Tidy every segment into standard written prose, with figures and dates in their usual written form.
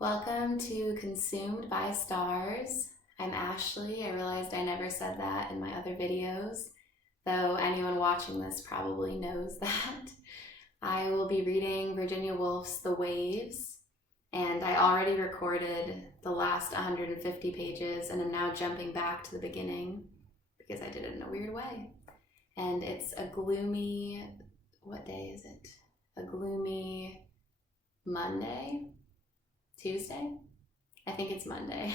Welcome to Consumed by Stars. I'm Ashley. I realized I never said that in my other videos, though anyone watching this probably knows that. I will be reading Virginia Woolf's The Waves, and I already recorded the last 150 pages and am now jumping back to the beginning because I did it in a weird way. And it's a gloomy, what day is it? A gloomy Monday? Tuesday? I think it's Monday.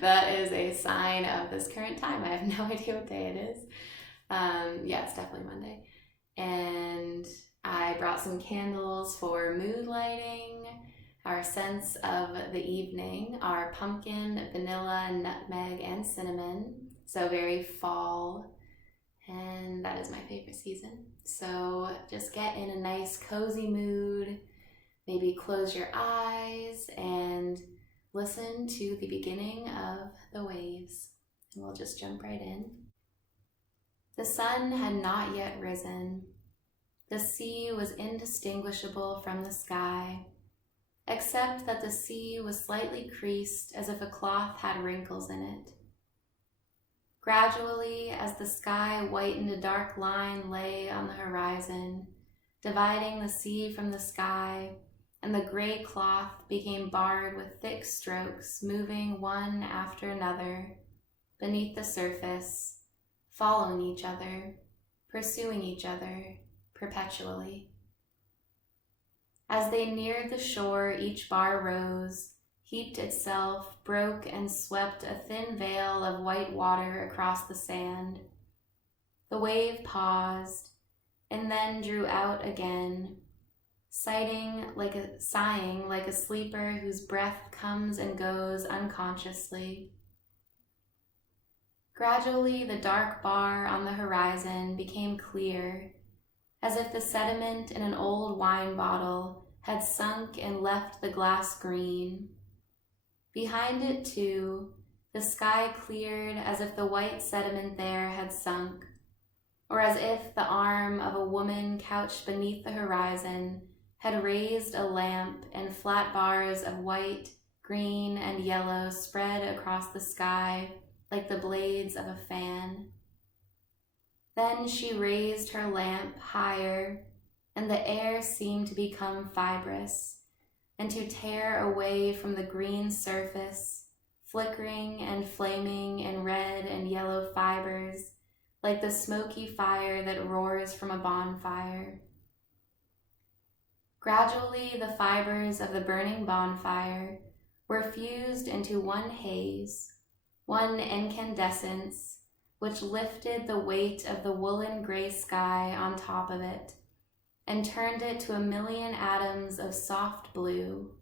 That is a sign of this current time. I have no idea what day it is. Yeah, it's definitely Monday. And I brought some candles for mood lighting. Our scents of the evening are pumpkin, vanilla, nutmeg, and cinnamon. So very fall. And that is my favorite season. So just get in a nice cozy mood. Maybe close your eyes and listen to the beginning of The Waves. And we'll just jump right in. The sun had not yet risen. The sea was indistinguishable from the sky, except that the sea was slightly creased as if a cloth had wrinkles in it. Gradually, as the sky whitened, a dark line lay on the horizon, dividing the sea from the sky, and the gray cloth became barred with thick strokes, moving one after another beneath the surface, following each other, pursuing each other perpetually. As they neared the shore, each bar rose, heaped itself, broke, and swept a thin veil of white water across the sand. The wave paused, and then drew out again, sighing like a sleeper whose breath comes and goes unconsciously. Gradually, the dark bar on the horizon became clear, as if the sediment in an old wine bottle had sunk and left the glass green. Behind it, too, the sky cleared as if the white sediment there had sunk, or as if the arm of a woman couched beneath the horizon had raised a lamp, and flat bars of white, green, and yellow spread across the sky like the blades of a fan. Then she raised her lamp higher, and the air seemed to become fibrous, and to tear away from the green surface, flickering and flaming in red and yellow fibers, like the smoky fire that roars from a bonfire. Gradually, the fibers of the burning bonfire were fused into one haze, one incandescence, which lifted the weight of the woolen gray sky on top of it and turned it to a million atoms of soft blue.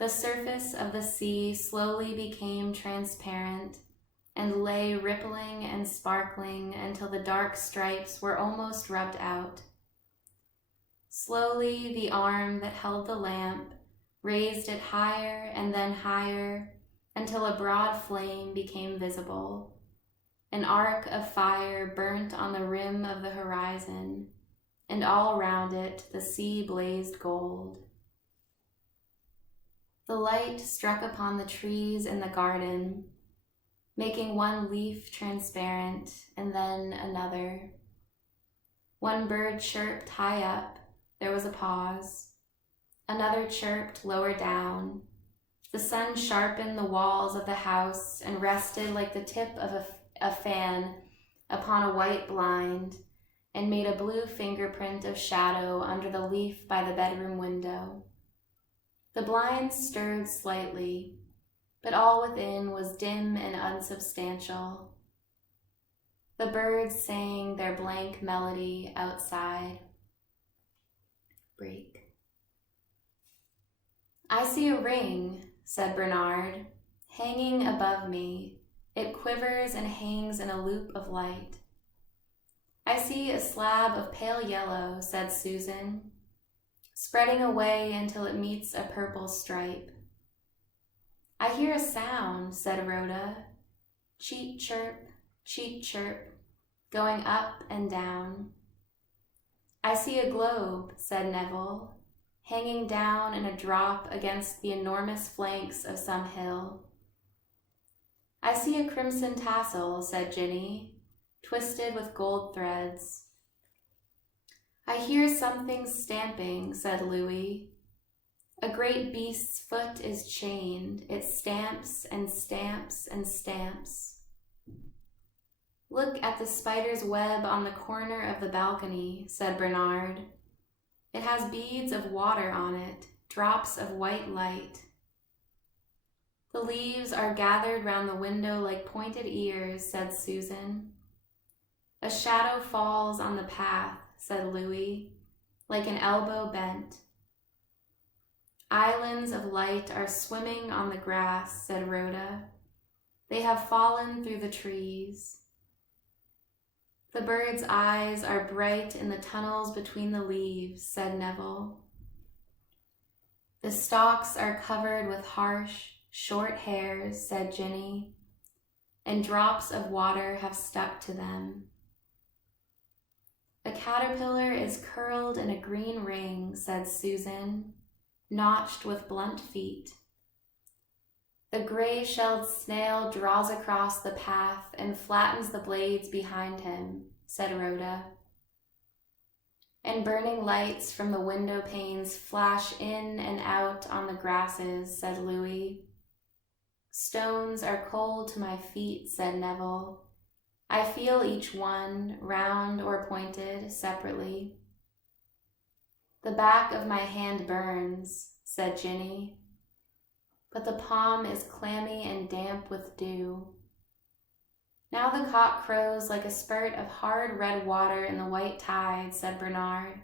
The surface of the sea slowly became transparent and lay rippling and sparkling until the dark stripes were almost rubbed out. Slowly, the arm that held the lamp raised it higher and then higher until a broad flame became visible. An arc of fire burnt on the rim of the horizon, and all around it the sea blazed gold. The light struck upon the trees in the garden, making one leaf transparent and then another. One bird chirped high up. There was a pause. Another chirped lower down. The sun sharpened the walls of the house and rested like the tip of a fan upon a white blind and made a blue fingerprint of shadow under the leaf by the bedroom window. The blinds stirred slightly, but all within was dim and unsubstantial. The birds sang their blank melody outside. Break. "I see a ring," said Bernard, "hanging above me. It quivers and hangs in a loop of light." "I see a slab of pale yellow," said Susan, "spreading away until it meets a purple stripe." "I hear a sound," said Rhoda, cheep chirp, going up and down. "I see a globe," said Neville, hanging down in a drop against the enormous flanks of some hill. I see a crimson tassel, said Ginny, twisted with gold threads. I hear something stamping, said Louis. A great beast's foot is chained. It stamps and stamps and stamps. Look at the spider's web on the corner of the balcony, said Bernard. It has beads of water on it, drops of white light. The leaves are gathered round the window like pointed ears, said Susan. A shadow falls on the path, said Louis, like an elbow bent. Islands of light are swimming on the grass, said Rhoda. They have fallen through the trees. The bird's eyes are bright in the tunnels between the leaves, said Neville. The stalks are covered with harsh, short hairs, said Ginny, and drops of water have stuck to them. A caterpillar is curled in a green ring, said Susan, notched with blunt feet. The gray-shelled snail draws across the path and flattens the blades behind him, said Rhoda. And burning lights from the window panes flash in and out on the grasses, said Louis. Stones are cold to my feet, said Neville. I feel each one, round or pointed, separately. The back of my hand burns, said Ginny, but the palm is clammy and damp with dew. Now the cock crows like a spurt of hard red water in the white tide, said Bernard.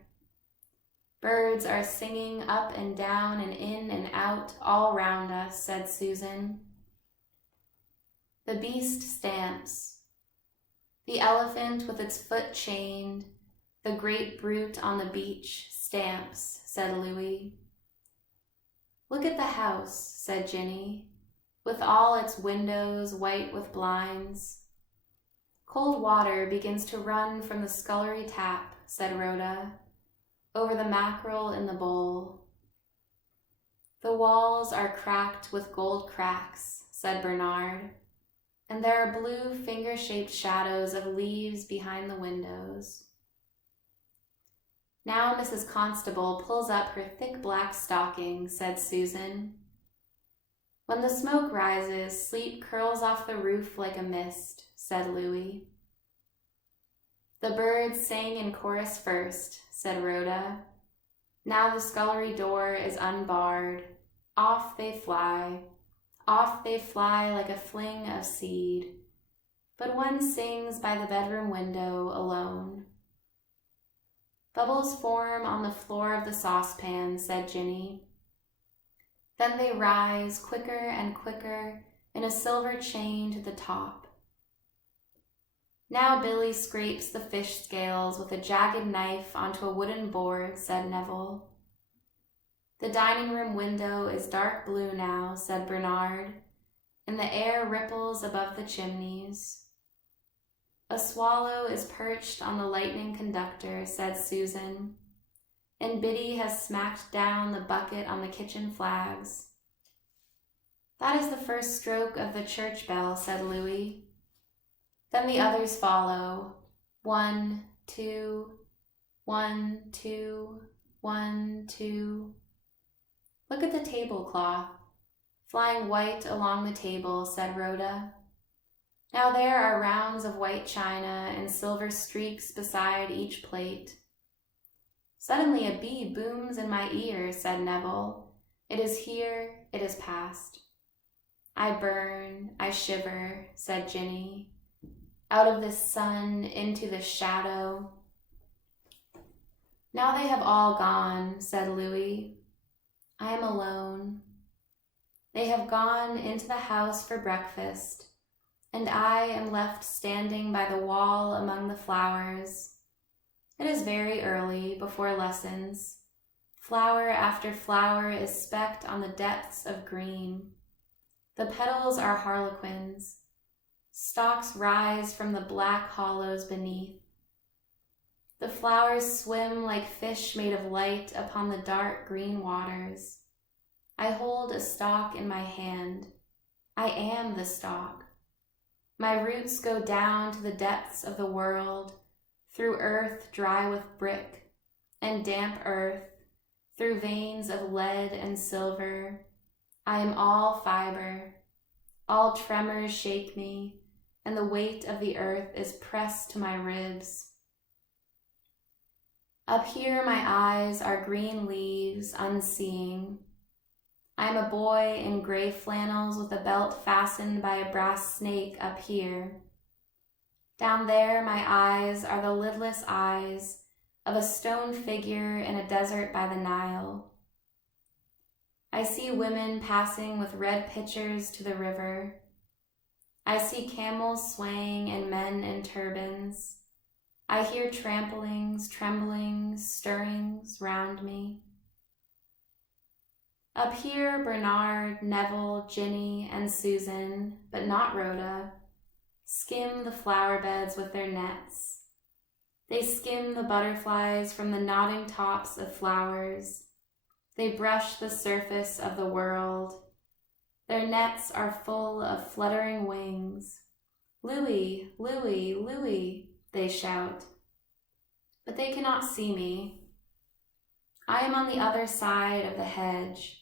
Birds are singing up and down and in and out all round us, said Susan. The beast stamps. The elephant with its foot chained, the great brute on the beach, stamps, said Louis. Look at the house, said Ginny, with all its windows white with blinds. Cold water begins to run from the scullery tap, said Rhoda, over the mackerel in the bowl. The walls are cracked with gold cracks, said Bernard, and there are blue finger-shaped shadows of leaves behind the windows. Now Mrs. Constable pulls up her thick black stocking, said Susan. When the smoke rises, sleep curls off the roof like a mist, said Louis. The birds sang in chorus first, said Rhoda. Now the scullery door is unbarred. Off they fly like a fling of seed. But one sings by the bedroom window alone. Bubbles form on the floor of the saucepan, said Ginny. Then they rise quicker and quicker in a silver chain to the top. Now Billy scrapes the fish scales with a jagged knife onto a wooden board, said Neville. The dining room window is dark blue now, said Bernard, and the air ripples above the chimneys. A swallow is perched on the lightning conductor, said Susan, and Biddy has smacked down the bucket on the kitchen flags. That is the first stroke of the church bell, said Louis. Then the others follow. 1, 2, 1, 2, 1, 2. Look at the tablecloth, flying white along the table, said Rhoda. Now there are rounds of white china and silver streaks beside each plate. Suddenly a bee booms in my ear, said Neville. It is here, it is past. I burn, I shiver, said Ginny. Out of the sun into the shadow. Now they have all gone, said Louis. I am alone. They have gone into the house for breakfast, and I am left standing by the wall among the flowers. It is very early, before lessons. Flower after flower is specked on the depths of green. The petals are harlequins. Stalks rise from the black hollows beneath. The flowers swim like fish made of light upon the dark green waters. I hold a stalk in my hand. I am the stalk. My roots go down to the depths of the world, through earth dry with brick, and damp earth, through veins of lead and silver. I am all fiber. All tremors shake me, and the weight of the earth is pressed to my ribs. Up here my eyes are green leaves, unseeing. I am a boy in gray flannels with a belt fastened by a brass snake up here. Down there my eyes are the lidless eyes of a stone figure in a desert by the Nile. I see women passing with red pitchers to the river. I see camels swaying and men in turbans. I hear tramplings, tremblings, stirrings round me. Up here, Bernard, Neville, Ginny, and Susan, but not Rhoda, skim the flower beds with their nets. They skim the butterflies from the nodding tops of flowers. They brush the surface of the world. Their nets are full of fluttering wings. Louis, Louis, Louis, they shout. But they cannot see me. I am on the other side of the hedge.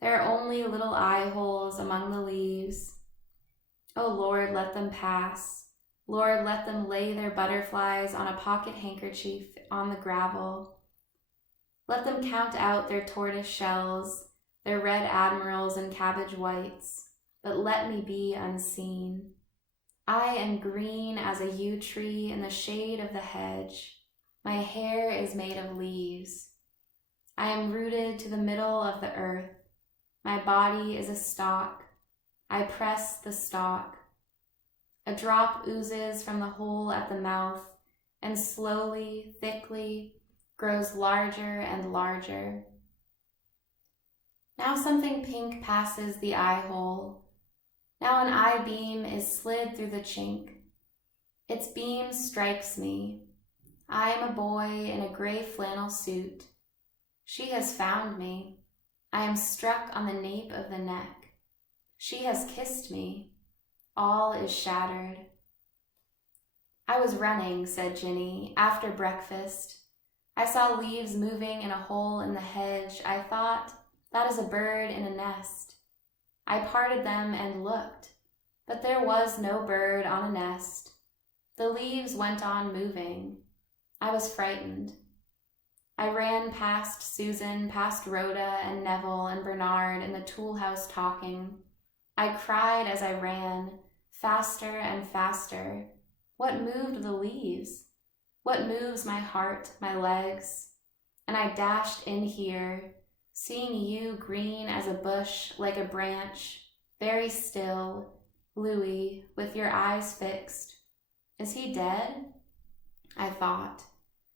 There are only little eye holes among the leaves. Oh Lord, let them pass. Lord, let them lay their butterflies on a pocket handkerchief on the gravel. Let them count out their tortoise shells, their red admirals and cabbage whites, but let me be unseen. I am green as a yew tree in the shade of the hedge. My hair is made of leaves. I am rooted to the middle of the earth. My body is a stalk. I press the stalk. A drop oozes from the hole at the mouth and slowly, thickly, grows larger and larger. Now something pink passes the eye hole. Now an eye beam is slid through the chink. Its beam strikes me. I am a boy in a gray flannel suit. She has found me. I am struck on the nape of the neck. She has kissed me. All is shattered. I was running, said Ginny, after breakfast. I saw leaves moving in a hole in the hedge. I thought, that is a bird in a nest. I parted them and looked, but there was no bird on a nest. The leaves went on moving. I was frightened. I ran past Susan, past Rhoda and Neville and Bernard in the tool house talking. I cried as I ran, faster and faster. What moved the leaves? What moves my heart, my legs? And I dashed in here, seeing you green as a bush, like a branch, very still, Louis, with your eyes fixed. Is he dead? I thought,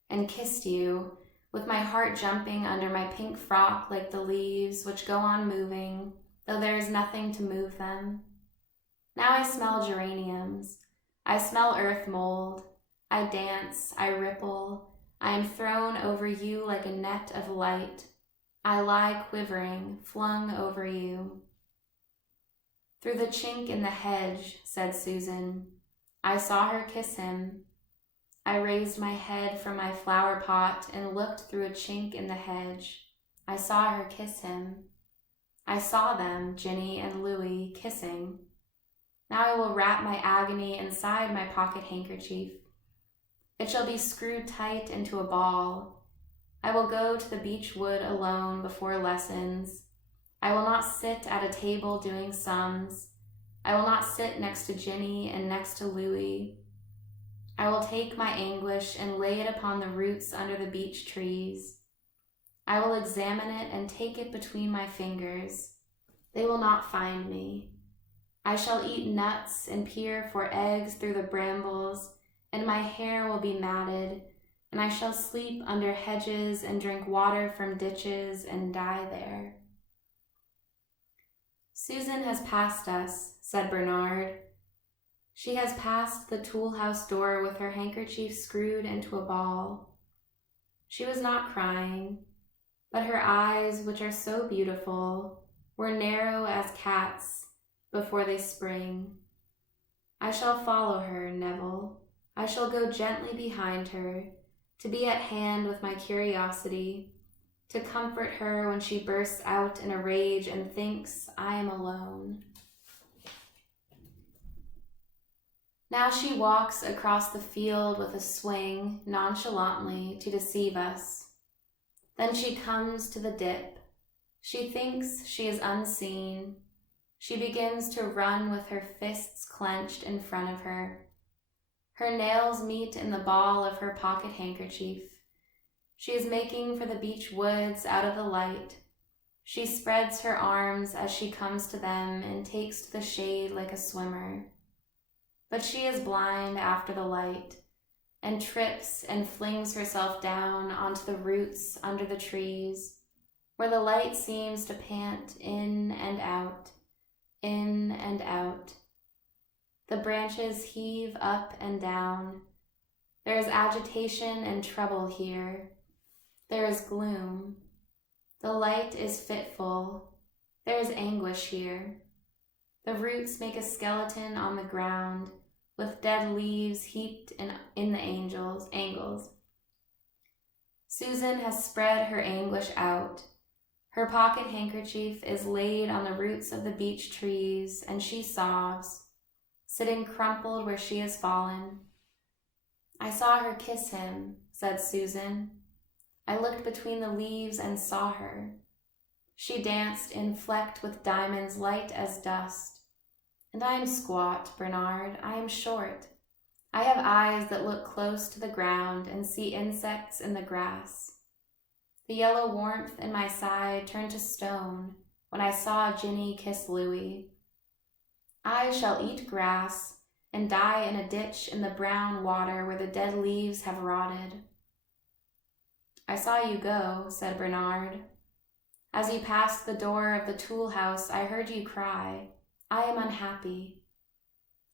and kissed you, with my heart jumping under my pink frock like the leaves which go on moving, though there is nothing to move them. Now I smell geraniums. I smell earth mold. I dance, I ripple. I am thrown over you like a net of light. I lie quivering, flung over you. Through the chink in the hedge, said Susan. I saw her kiss him. I raised my head from my flower pot and looked through a chink in the hedge. I saw her kiss him. I saw them, Ginny and Louis, kissing. Now I will wrap my agony inside my pocket handkerchief. It shall be screwed tight into a ball. I will go to the beech wood alone before lessons. I will not sit at a table doing sums. I will not sit next to Ginny and next to Louis. I will take my anguish and lay it upon the roots under the beech trees. I will examine it and take it between my fingers. They will not find me. I shall eat nuts and peer for eggs through the brambles, and my hair will be matted, and I shall sleep under hedges and drink water from ditches and die there. Susan has passed us, said Bernard. She has passed the tool house door with her handkerchief screwed into a ball. She was not crying, but her eyes, which are so beautiful, were narrow as cats before they spring. I shall follow her, Neville. I shall go gently behind her, to be at hand with my curiosity, to comfort her when she bursts out in a rage and thinks I am alone. Now she walks across the field with a swing, nonchalantly, to deceive us. Then she comes to the dip. She thinks she is unseen. She begins to run with her fists clenched in front of her. Her nails meet in the ball of her pocket handkerchief. She is making for the beech woods out of the light. She spreads her arms as she comes to them and takes to the shade like a swimmer. But she is blind after the light, and trips and flings herself down onto the roots under the trees, where the light seems to pant in and out, in and out. The branches heave up and down. There is agitation and trouble here. There is gloom. The light is fitful. There is anguish here. The roots make a skeleton on the ground, with dead leaves heaped in the angles. Susan has spread her anguish out. Her pocket handkerchief is laid on the roots of the beech trees, and she sobs, sitting crumpled where she has fallen. I saw her kiss him, said Susan. I looked between the leaves and saw her. She danced in flecked with diamonds light as dust. And I am squat, Bernard. I am short. I have eyes that look close to the ground and see insects in the grass. The yellow warmth in my side turned to stone when I saw Ginny kiss Louis. I shall eat grass and die in a ditch in the brown water where the dead leaves have rotted. I saw you go, said Bernard. As you passed the door of the tool house, I heard you cry, I am unhappy.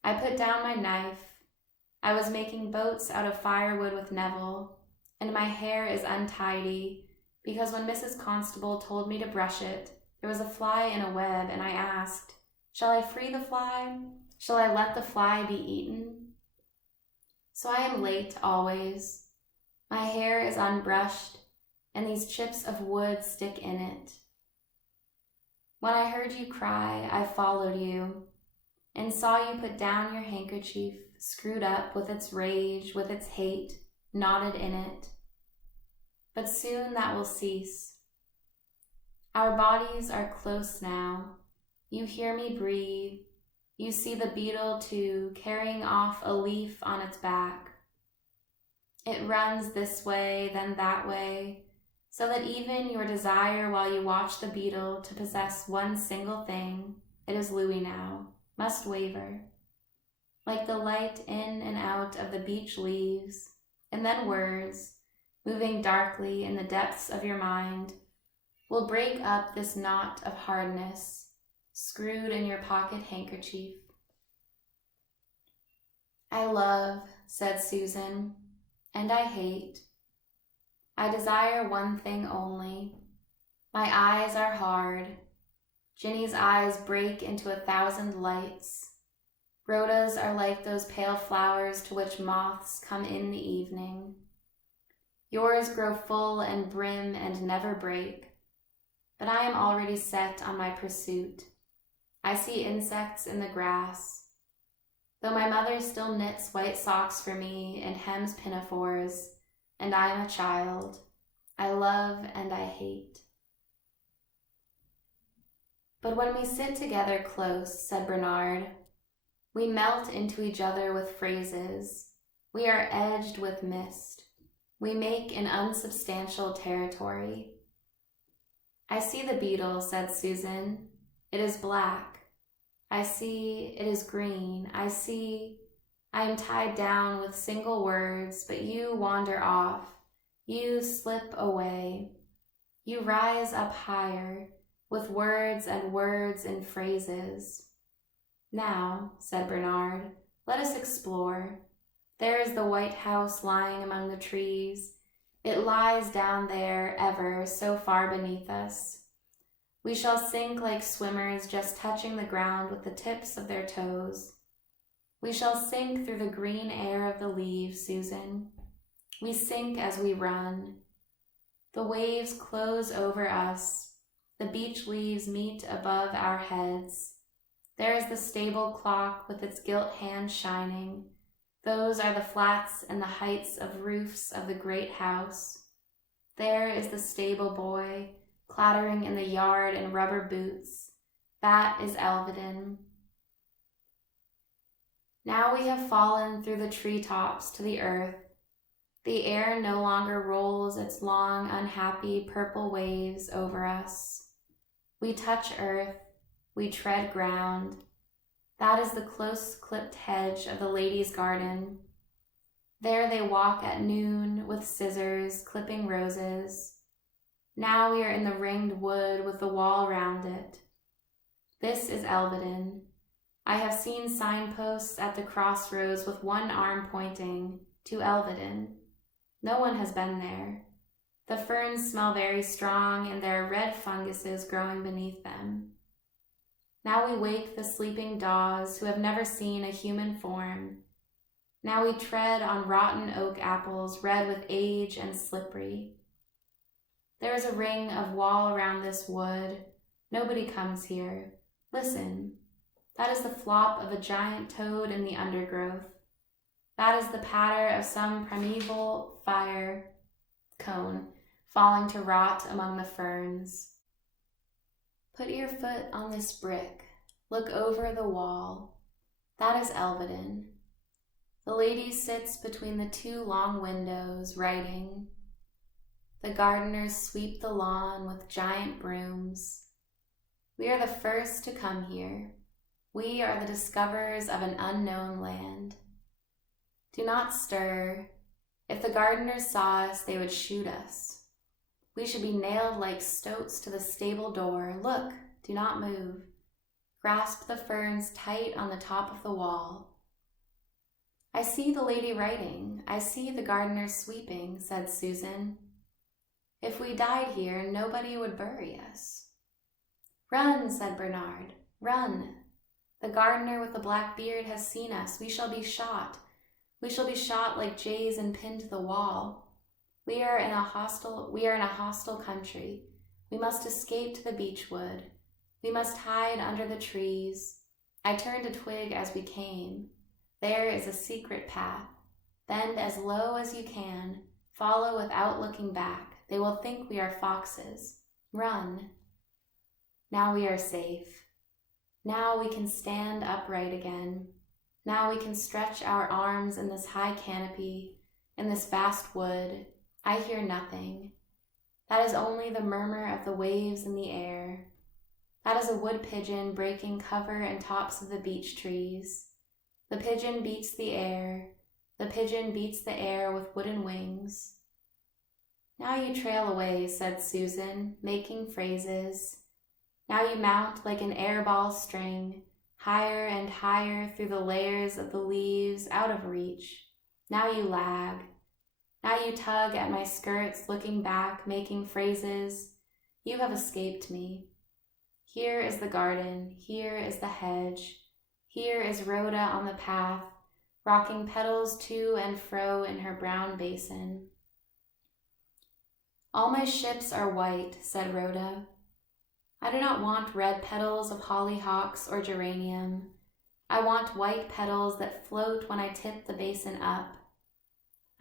I put down my knife. I was making boats out of firewood with Neville, and my hair is untidy because when Mrs. Constable told me to brush it, there was a fly in a web, and I asked, shall I free the fly? Shall I let the fly be eaten? So I am late always. My hair is unbrushed, and these chips of wood stick in it. When I heard you cry, I followed you, and saw you put down your handkerchief, screwed up with its rage, with its hate, knotted in it. But soon that will cease. Our bodies are close now. You hear me breathe. You see the beetle, too, carrying off a leaf on its back. It runs this way, then that way, so that even your desire while you watch the beetle to possess one single thing, it is Louis now, must waver. Like the light in and out of the beech leaves, and then words, moving darkly in the depths of your mind, will break up this knot of hardness, screwed in your pocket handkerchief. I love, said Susan, and I hate. I desire one thing only. My eyes are hard. Ginny's eyes break into 1,000 lights. Rhoda's are like those pale flowers to which moths come in the evening. Yours grow full and brim and never break. But I am already set on my pursuit. I see insects in the grass. Though my mother still knits white socks for me and hems pinafores, and I am a child, I love and I hate. But when we sit together close, said Bernard, we melt into each other with phrases. We are edged with mist. We make an unsubstantial territory. I see the beetle, said Susan. It is black. I see it is green. I am tied down with single words, but you wander off. You slip away. You rise up higher with words and phrases. Now, said Bernard, Let us explore. There is the White House lying among the trees. It lies down there ever so far beneath us. We shall sink like swimmers just touching the ground with the tips of their toes. We shall sink through the green air of the leaves, Susan. We sink as we run. The waves close over us. The beech leaves meet above our heads. There is the stable clock with its gilt hand shining. Those are the flats and the heights of roofs of the great house. There is the stable boy, clattering in the yard in rubber boots. That is Elvedon. Now we have fallen through the treetops to the earth. The air no longer rolls its long, unhappy purple waves over us. We touch earth, we tread ground. That is the close-clipped hedge of the ladies' garden. There they walk at noon with scissors, clipping roses. Now we are in the ringed wood with the wall round it. This is Elvedon. I have seen signposts at the crossroads with one arm pointing to Elvedon. No one has been there. The ferns smell very strong, and there are red funguses growing beneath them. Now we wake the sleeping daws who have never seen a human form. Now we tread on rotten oak apples, red with age and slippery. There is a ring of wall around this wood. Nobody comes here. Listen. That is the flop of a giant toad in the undergrowth. That is the patter of some primeval fire cone falling to rot among the ferns. Put your foot on this brick. Look over the wall. That is Elvedon. The lady sits between the two long windows, writing. The gardeners sweep the lawn with giant brooms. We are the first to come here. We are the discoverers of an unknown land. Do not stir. If the gardeners saw us, they would shoot us. We should be nailed like stoats to the stable door. Look, do not move. Grasp the ferns tight on the top of the wall. I see the lady writing. I see the gardeners sweeping, said Susan. If we died here, nobody would bury us. Run, said Bernard. Run. The gardener with the black beard has seen us. We shall be shot. We shall be shot like jays and pinned to the wall. We are in a hostile country. We must escape to the beechwood. We must hide under the trees. I turned a twig as we came. There is a secret path. Bend as low as you can. Follow without looking back. They will think we are foxes. Run. Now we are safe. Now we can stand upright again. Now we can stretch our arms in this high canopy, in this vast wood. I hear nothing. That is only the murmur of the waves in the air. That is a wood pigeon breaking cover and tops of the beech trees. The pigeon beats the air. The pigeon beats the air with wooden wings. Now you trail away, said Susan, making phrases. Now you mount like an airball string, higher and higher through the layers of the leaves, out of reach. Now you lag. Now you tug at my skirts, looking back, making phrases. You have escaped me. Here is the garden. Here is the hedge. Here is Rhoda on the path, rocking petals to and fro in her brown basin. All my ships are white, said Rhoda. I do not want red petals of hollyhocks or geranium. I want white petals that float when I tip the basin up.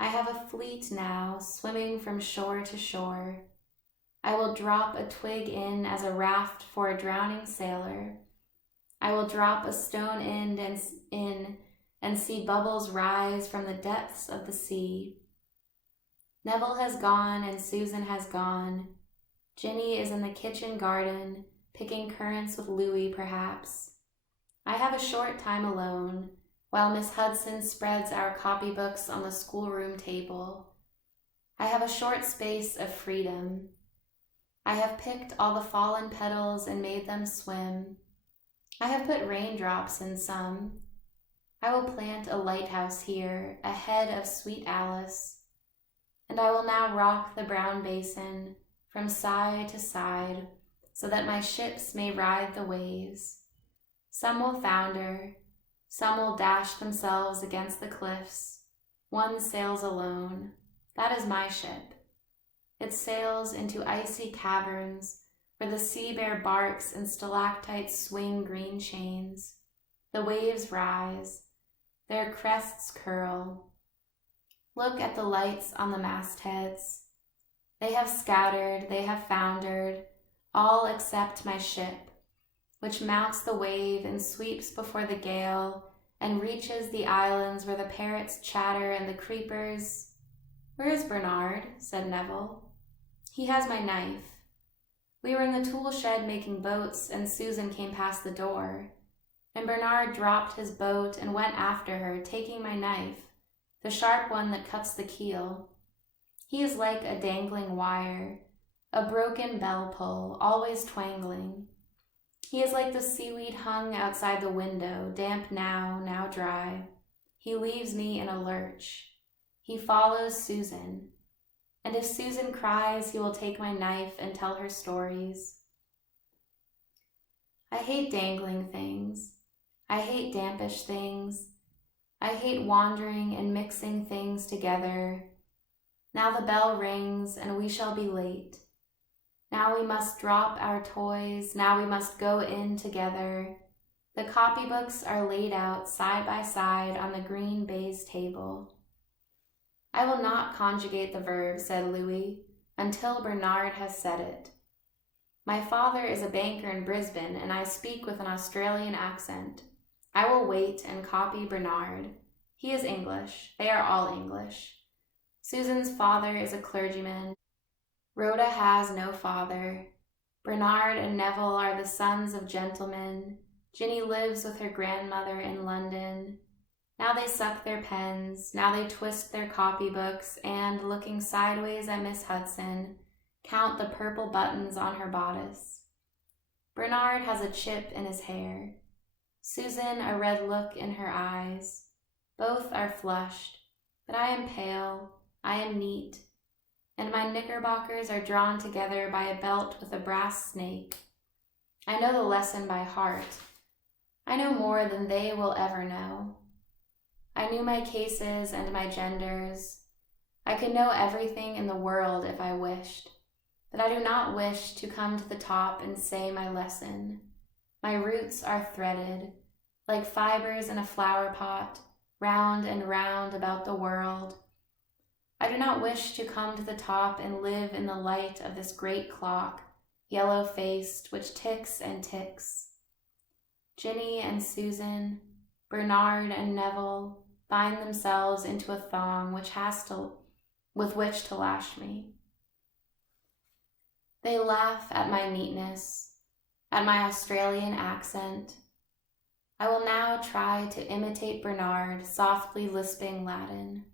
I have a fleet now, swimming from shore to shore. I will drop a twig in as a raft for a drowning sailor. I will drop a stone in and see bubbles rise from the depths of the sea. Neville has gone and Susan has gone. Ginny is in the kitchen garden, picking currants with Louis, perhaps. I have a short time alone, while Miss Hudson spreads our copybooks on the schoolroom table. I have a short space of freedom. I have picked all the fallen petals and made them swim. I have put raindrops in some. I will plant a lighthouse here ahead of sweet Alice, and I will now rock the brown basin from side to side so that my ships may ride the waves. Some will founder, some will dash themselves against the cliffs. One sails alone. That is my ship. It sails into icy caverns where the sea bear barks and stalactites swing green chains. The waves rise. Their crests curl. Look at the lights on the mastheads. They have scattered, they have foundered, all except my ship, which mounts the wave and sweeps before the gale and reaches the islands where the parrots chatter and the creepers. Where is Bernard? Said Neville. He has my knife. We were in the tool shed making boats, and Susan came past the door, and Bernard dropped his boat and went after her, taking my knife, the sharp one that cuts the keel. He is like a dangling wire, a broken bell pull, always twangling. He is like the seaweed hung outside the window, damp now, now dry. He leaves me in a lurch. He follows Susan, and if Susan cries, he will take my knife and tell her stories. I hate dangling things. I hate dampish things. I hate wandering and mixing things together. Now the bell rings and we shall be late. Now we must drop our toys. Now we must go in together. The copybooks are laid out side by side on the green baize table. I will not conjugate the verb, said Louis, until Bernard has said it. My father is a banker in Brisbane, and I speak with an Australian accent. I will wait and copy Bernard. He is English. They are all English. Susan's father is a clergyman. Rhoda has no father. Bernard and Neville are the sons of gentlemen. Ginny lives with her grandmother in London. Now they suck their pens, now they twist their copybooks, and, looking sideways at Miss Hudson, count the purple buttons on her bodice. Bernard has a chip in his hair. Susan a red look in her eyes. Both are flushed, but I am pale, I am neat, and my knickerbockers are drawn together by a belt with a brass snake. I know the lesson by heart. I know more than they will ever know. I knew my cases and my genders. I could know everything in the world if I wished, but I do not wish to come to the top and say my lesson. My roots are threaded, like fibers in a flower pot, round and round about the world. I do not wish to come to the top and live in the light of this great clock, yellow-faced, which ticks and ticks. Ginny and Susan, Bernard and Neville bind themselves into a thong with which to lash me. They laugh at my neatness, at my Australian accent. I will now try to imitate Bernard, softly lisping Latin.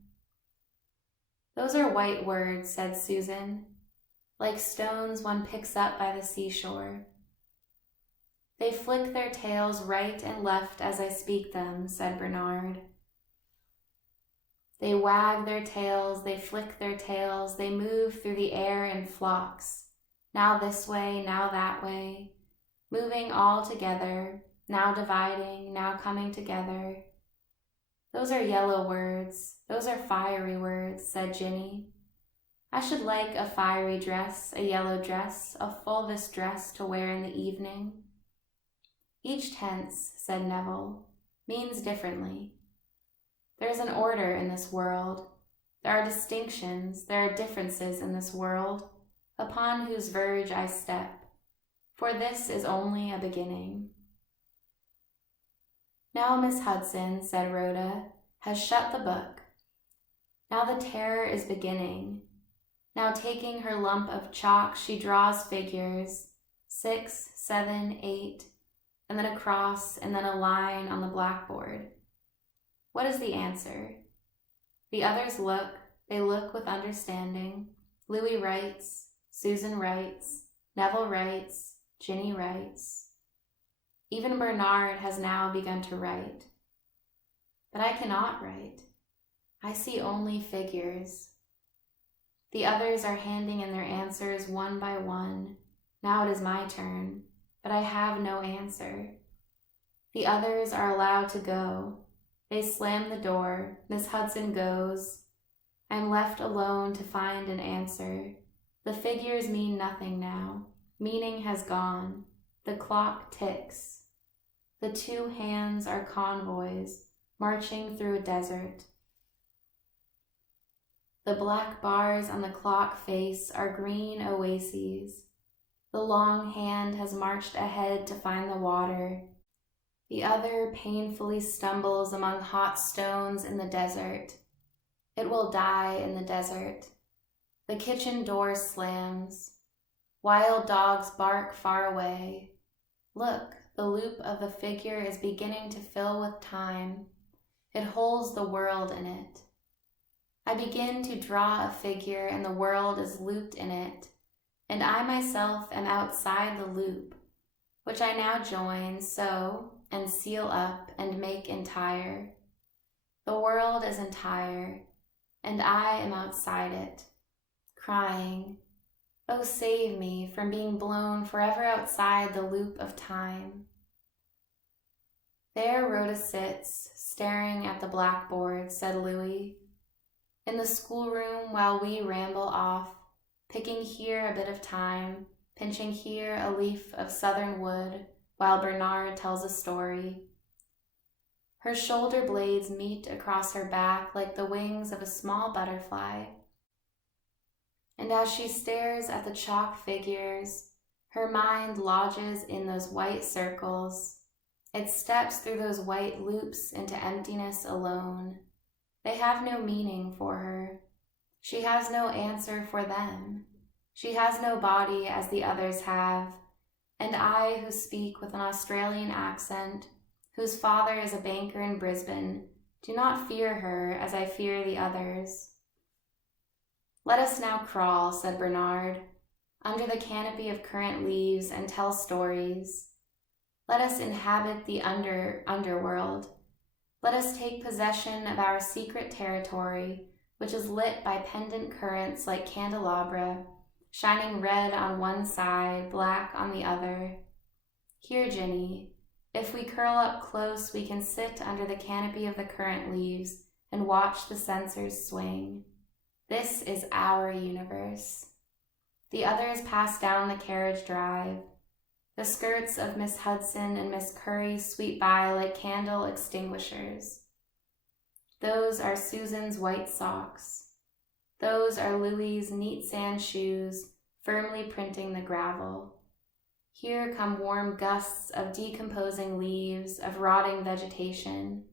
Those are white words, said Susan, like stones one picks up by the seashore. They flick their tails right and left as I speak them, said Bernard. They wag their tails, they flick their tails, they move through the air in flocks, now this way, now that way, moving all together, now dividing, now coming together. Those are yellow words, those are fiery words, said Ginny. I should like a fiery dress, a yellow dress, a fulvous dress to wear in the evening. Each tense, said Neville, means differently. There is an order in this world. There are distinctions, there are differences in this world, upon whose verge I step, for this is only a beginning. Now Miss Hudson, said Rhoda, has shut the book. Now the terror is beginning. Now taking her lump of chalk, she draws figures, 6, 7, 8, and then a cross, and then a line on the blackboard. What is the answer? The others look, they look with understanding. Louis writes, Susan writes, Neville writes, Ginny writes. Even Bernard has now begun to write. but I cannot write. I see only figures. The others are handing in their answers one by one. Now it is my turn, but I have no answer. The others are allowed to go. They slam the door. Miss Hudson goes. I am left alone to find an answer. The figures mean nothing now. Meaning has gone. The clock ticks. The two hands are convoys, marching through a desert. The black bars on the clock face are green oases. The long hand has marched ahead to find the water. The other painfully stumbles among hot stones in the desert. It will die in the desert. The kitchen door slams. Wild dogs bark far away. Look, the loop of the figure is beginning to fill with time. It holds the world in it. I begin to draw a figure and the world is looped in it, and I myself am outside the loop, which I now join, sew, and seal up and make entire. The world is entire, and I am outside it, crying, "Oh, save me from being blown forever outside the loop of time." "There Rhoda sits, staring at the blackboard," said Louis. "In the schoolroom while we ramble off, picking here a bit of time, pinching here a leaf of southern wood, while Bernard tells a story." Her shoulder blades meet across her back like the wings of a small butterfly. And as she stares at the chalk figures, her mind lodges in those white circles. It steps through those white loops into emptiness alone. They have no meaning for her. She has no answer for them. She has no body as the others have. And I, who speak with an Australian accent, whose father is a banker in Brisbane, do not fear her as I fear the others. "Let us now crawl," said Bernard, "under the canopy of currant leaves and tell stories. Let us inhabit the underworld. Let us take possession of our secret territory, which is lit by pendant currents like candelabra, shining red on one side, black on the other. Here, Ginny, if we curl up close, we can sit under the canopy of the currant leaves and watch the censers swing. This is our universe." The others pass down the carriage drive. The skirts of Miss Hudson and Miss Curry sweep by like candle extinguishers. Those are Susan's white socks. Those are Louis's neat sand shoes, firmly printing the gravel. Here come warm gusts of decomposing leaves, of rotting vegetation.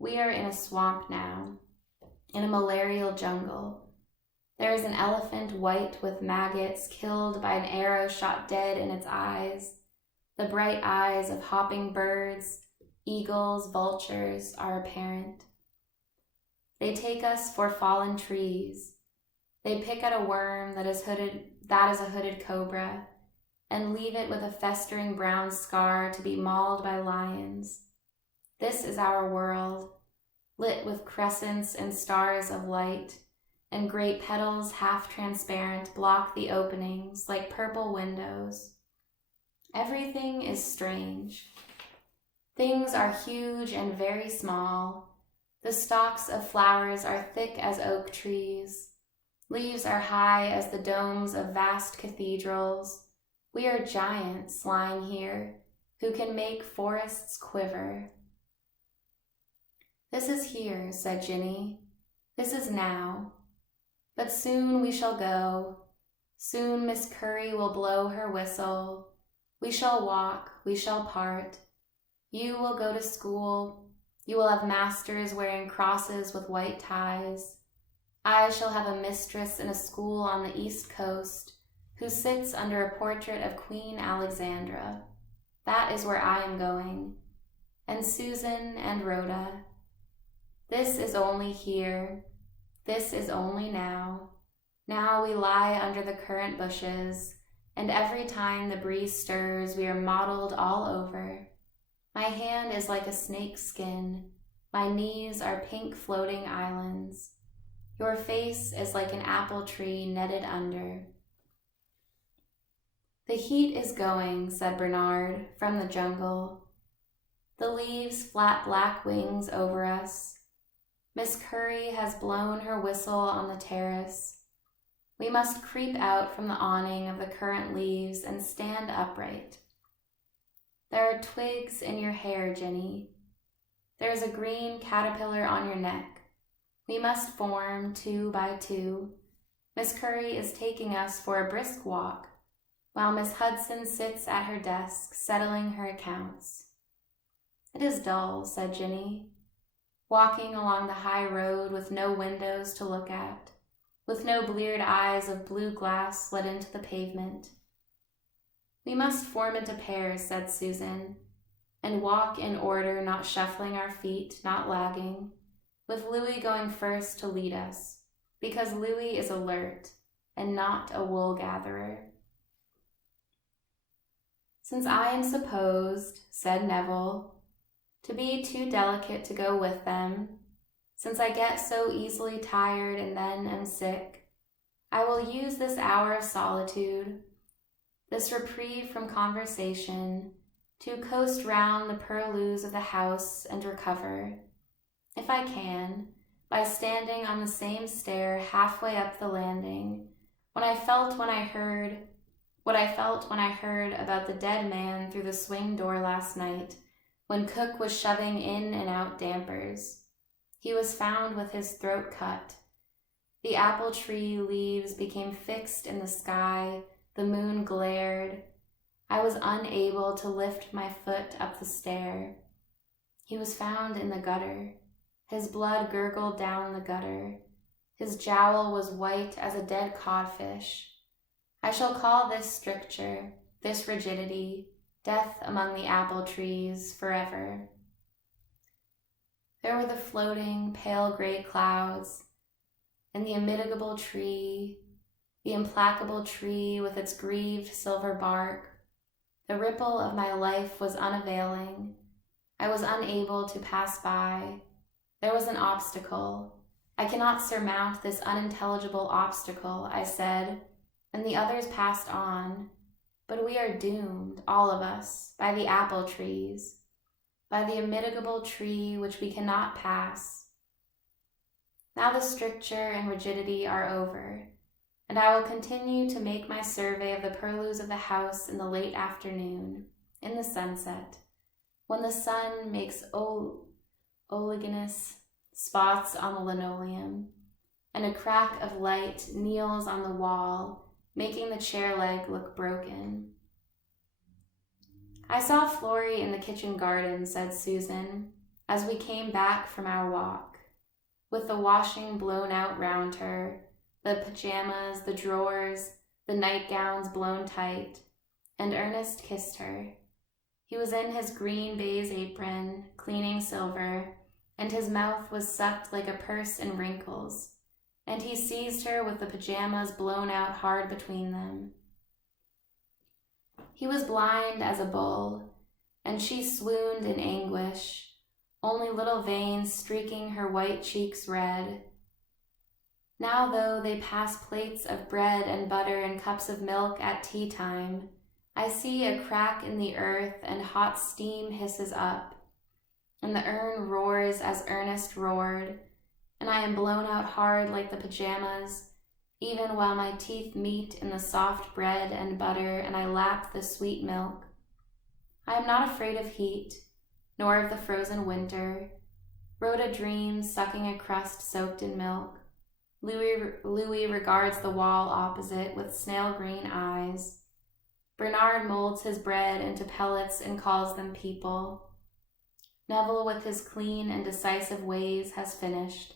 We are in a swamp now, in a malarial jungle. There is an elephant white with maggots, killed by an arrow shot dead in its eyes. The bright eyes of hopping birds, eagles, vultures are apparent. They take us for fallen trees. They pick at a worm that is a hooded cobra, and leave it with a festering brown scar to be mauled by lions. This is our world, lit with crescents and stars of light, and great petals, half transparent, block the openings like purple windows. Everything is strange. Things are huge and very small. The stalks of flowers are thick as oak trees. Leaves are high as the domes of vast cathedrals. We are giants lying here, who can make forests quiver. "This is here," said Ginny. "This is now. But soon we shall go. Soon Miss Curry will blow her whistle. We shall walk, we shall part. You will go to school. You will have masters wearing crosses with white ties. I shall have a mistress in a school on the East Coast who sits under a portrait of Queen Alexandra. That is where I am going. And Susan and Rhoda. This is only here. This is only now. Now we lie under the currant bushes, and every time the breeze stirs, we are mottled all over. My hand is like a snake's skin. My knees are pink floating islands. Your face is like an apple tree netted under. The heat is going, said Bernard, from the jungle. The leaves flap black wings over us. Miss Curry has blown her whistle on the terrace. We must creep out from the awning of the currant leaves and stand upright. There are twigs in your hair, Jenny. There is a green caterpillar on your neck. We must form 2 by 2. Miss Curry is taking us for a brisk walk, while Miss Hudson sits at her desk, settling her accounts. It is dull, said Jenny, walking along the high road with no windows to look at, with no bleared eyes of blue glass let into the pavement. We must form into pairs, said Susan, and walk in order, not shuffling our feet, not lagging, with Louis going first to lead us, because Louis is alert and not a wool gatherer. Since I am supposed, said Neville, to be too delicate to go with them, since I get so easily tired and then am sick, I will use this hour of solitude, this reprieve from conversation, to coast round the purlieus of the house and recover, if I can, by standing on the same stair halfway up the landing, what I felt when I heard about the dead man through the swing door last night, when Cook was shoving in and out dampers. He was found with his throat cut. The apple tree leaves became fixed in the sky, the moon glared. I was unable to lift my foot up the stair. He was found in the gutter. His blood gurgled down the gutter. His jowl was white as a dead codfish. I shall call this stricture, this rigidity, death among the apple trees forever. There were the floating, pale gray clouds, and the immitigable tree, the implacable tree with its grieved silver bark. The ripple of my life was unavailing. I was unable to pass by. There was an obstacle. I cannot surmount this unintelligible obstacle, I said, and the others passed on. But we are doomed, all of us, by the apple trees, by the immitigable tree which we cannot pass. Now the stricture and rigidity are over, and I will continue to make my survey of the purlieus of the house in the late afternoon, in the sunset, when the sun makes oleaginous spots on the linoleum, and a crack of light kneels on the wall, making the chair leg look broken. I saw Florrie in the kitchen garden, said Susan, as we came back from our walk, with the washing blown out round her, the pajamas, the drawers, the nightgowns blown tight, and Ernest kissed her. He was in his green baize apron, cleaning silver, and his mouth was sucked like a purse in wrinkles, and he seized her with the pajamas blown out hard between them. He was blind as a bull, and she swooned in anguish, only little veins streaking her white cheeks red. Now, though they pass plates of bread and butter and cups of milk at tea time, I see a crack in the earth and hot steam hisses up, and the urn roars as Ernest roared, and I am blown out hard like the pajamas, even while my teeth meet in the soft bread and butter and I lap the sweet milk. I am not afraid of heat, nor of the frozen winter. Rhoda dreams sucking a crust soaked in milk. Louis regards the wall opposite with snail-green eyes. Bernard molds his bread into pellets and calls them people. Neville, with his clean and decisive ways, has finished.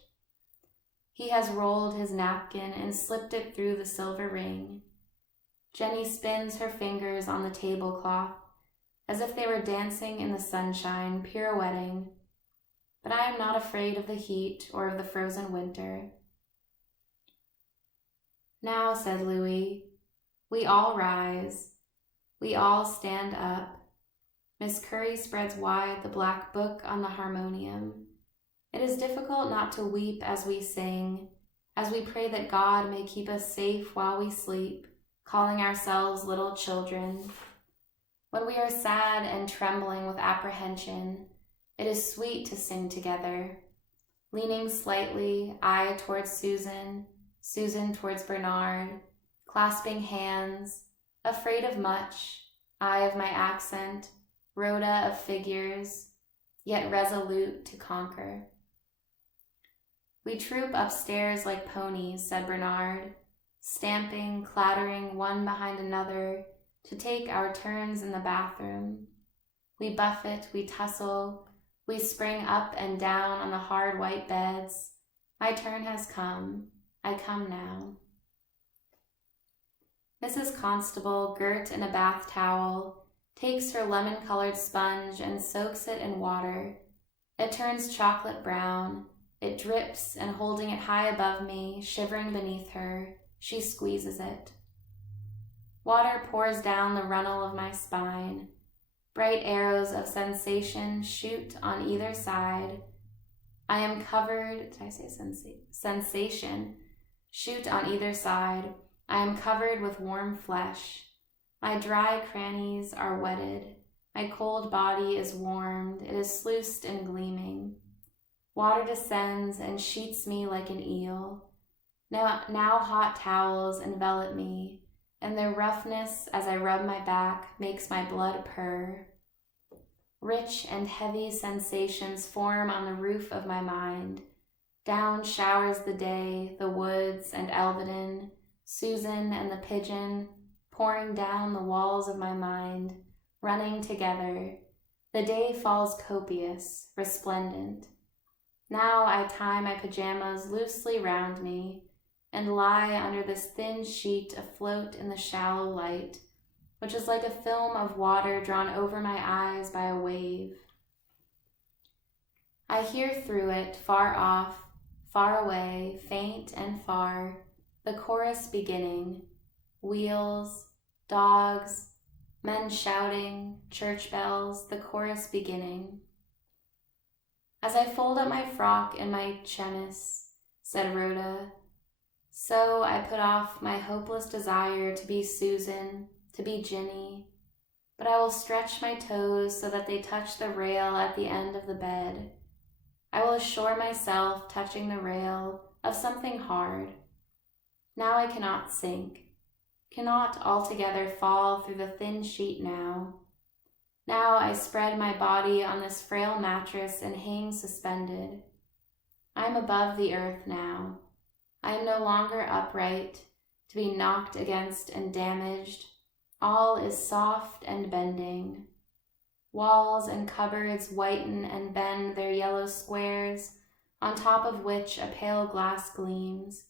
He has rolled his napkin and slipped it through the silver ring. Jenny spins her fingers on the tablecloth, as if they were dancing in the sunshine, pirouetting. But I am not afraid of the heat or of the frozen winter. Now, said Louis, we all rise. We all stand up. Miss Curry spreads wide the black book on the harmonium. It is difficult not to weep as we sing, as we pray that God may keep us safe while we sleep, calling ourselves little children. When we are sad and trembling with apprehension, it is sweet to sing together, leaning slightly, I towards Susan, Susan towards Bernard, clasping hands, afraid of much, I of my accent, Rhoda of figures, yet resolute to conquer. We troop upstairs like ponies, said Bernard, stamping, clattering one behind another to take our turns in the bathroom. We buffet, we tussle, we spring up and down on the hard white beds. My turn has come. I come now. Mrs. Constable, girt in a bath towel, takes her lemon-colored sponge and soaks it in water. It turns chocolate brown. It drips, and holding it high above me, shivering beneath her, she squeezes it. Water pours down the runnel of my spine. Bright arrows of sensation shoot on either side. I am covered, did I say sensation? Shoot on either side. I am covered with warm flesh. My dry crannies are wetted. My cold body is warmed. It is sluiced and gleaming. Water descends and sheets me like an eel. Now hot towels envelop me, and their roughness as I rub my back makes my blood purr. Rich and heavy sensations form on the roof of my mind. Down showers the day, the woods and Elvedon, Susan and the pigeon, pouring down the walls of my mind, running together. The day falls copious, resplendent. Now I tie my pajamas loosely round me and lie under this thin sheet afloat in the shallow light, which is like a film of water drawn over my eyes by a wave. I hear through it, far off, far away, faint and far, the chorus beginning, wheels, dogs, men shouting, church bells, the chorus beginning. As I fold up my frock in my chemise, said Rhoda, so I put off my hopeless desire to be Susan, to be Ginny, but I will stretch my toes so that they touch the rail at the end of the bed. I will assure myself, touching the rail, of something hard. Now I cannot sink, cannot altogether fall through the thin sheet now. Now I spread my body on this frail mattress and hang suspended. I am above the earth now. I am no longer upright, to be knocked against and damaged. All is soft and bending. Walls and cupboards whiten and bend their yellow squares, on top of which a pale glass gleams.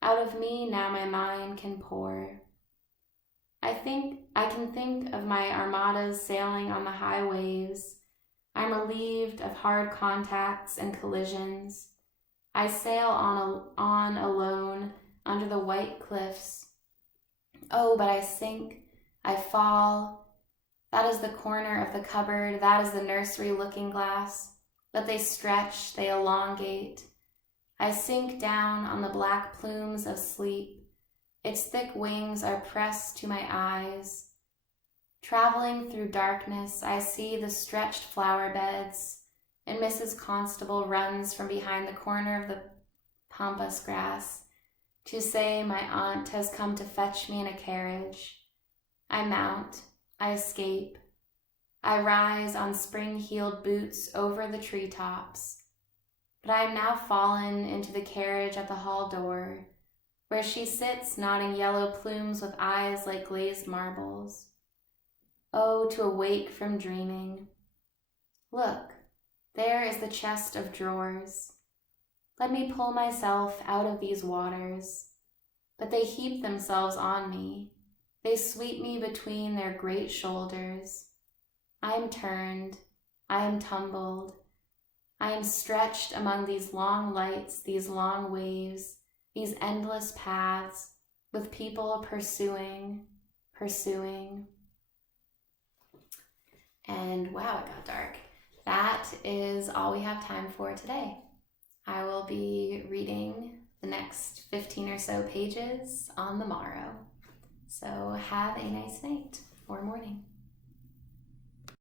Out of me now my mind can pour. I can think of my armadas sailing on the high waves. I'm relieved of hard contacts and collisions. I sail on alone under the white cliffs. Oh, but I sink, I fall. That is the corner of the cupboard, that is the nursery looking glass. But they stretch, they elongate. I sink down on the black plumes of sleep. Its thick wings are pressed to my eyes. Traveling through darkness, I see the stretched flower beds, and Mrs. Constable runs from behind the corner of the pampas grass to say my aunt has come to fetch me in a carriage. I mount, I escape. I rise on spring-heeled boots over the treetops. But I am now fallen into the carriage at the hall door, where she sits nodding yellow plumes with eyes like glazed marbles. Oh, to awake from dreaming. Look, there is the chest of drawers. Let me pull myself out of these waters. But they heap themselves on me. They sweep me between their great shoulders. I am turned. I am tumbled. I am stretched among these long lights, these long waves, these endless paths, with people pursuing. And wow, it got dark. that is all we have time for today. I will be reading the next 15 or so pages on the morrow. So have a nice night or morning.